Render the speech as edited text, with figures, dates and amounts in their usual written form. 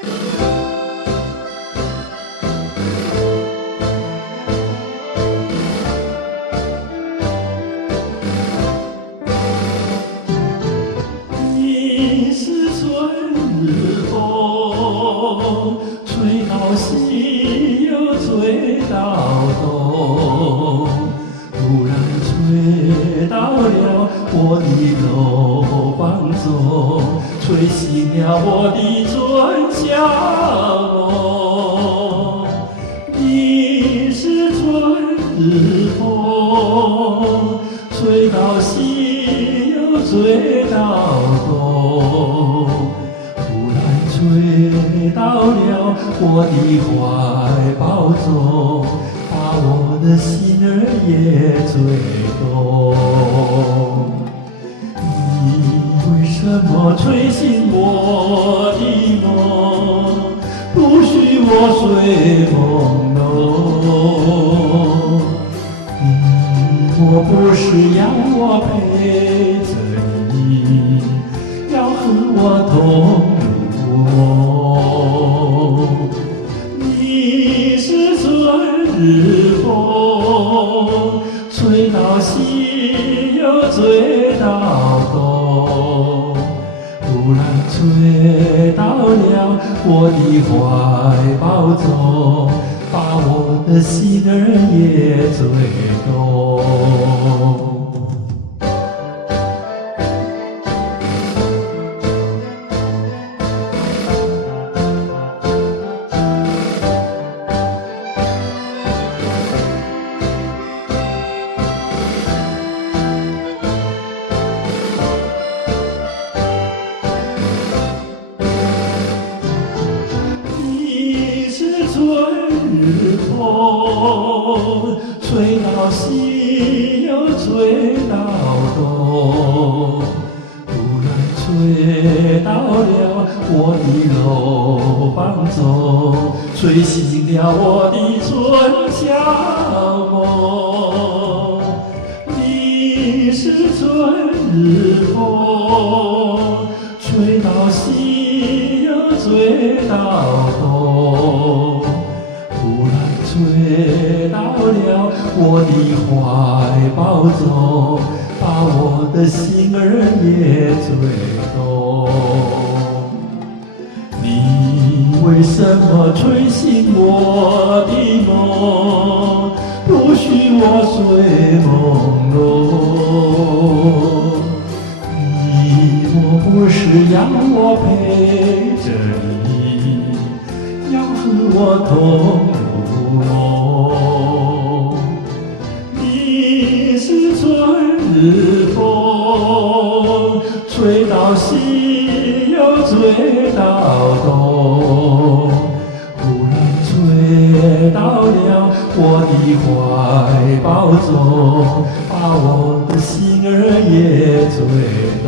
你是春日风，吹到西又吹到东，突然吹到了我的楼房中，吹醒了我的春晓梦。你是春日风，吹到西又吹到东，突然吹到了我的怀抱中，把我的心儿也吹动。你为什么吹醒我的梦，不许我睡朦胧？我不是要我陪着你，要和我同梦。你是春日风，吹到西又吹到东，突然吹到了我的怀抱中，把我的心儿也吹动。春日风，吹到西又吹到东，突然吹到了我的楼房中，吹醒了我的春晓梦。你是春日风，吹到西又吹到东，突然吹到了我的怀抱中，把我的心儿也吹动。你为什么吹醒我的梦，不许我睡朦胧？我不是要我陪着你，要和我同梦。你是春日风，吹到西又吹到东，突然吹到了我的怀抱中，把我的心儿也吹动。